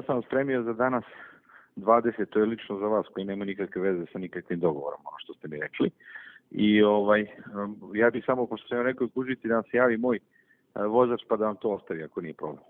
ja sam spremio za danas 20, to je lično za vas koji nema nikakve veze sa nikakvim dogovorom, ono što ste mi rekli. I ja bih samo, pošto sam joj rekao kužici, da vam se javi moj vozač pa da vam to ostavi ako nije problem.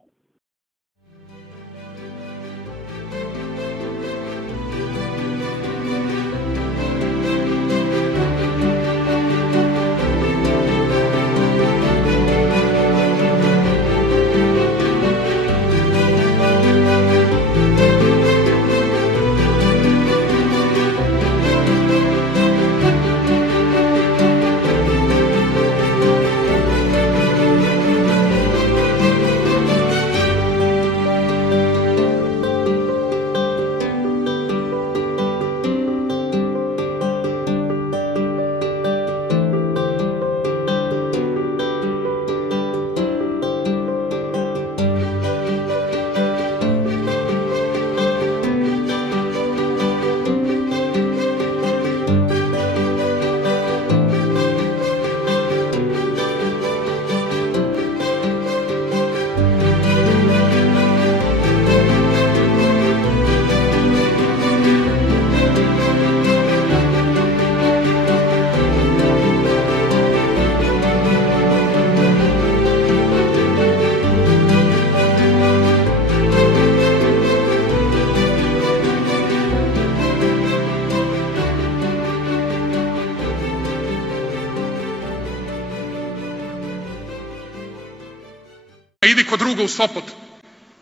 Idi kod druga u Sopot.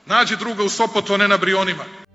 Nađi druga u Sopotu, a ne na Brionima.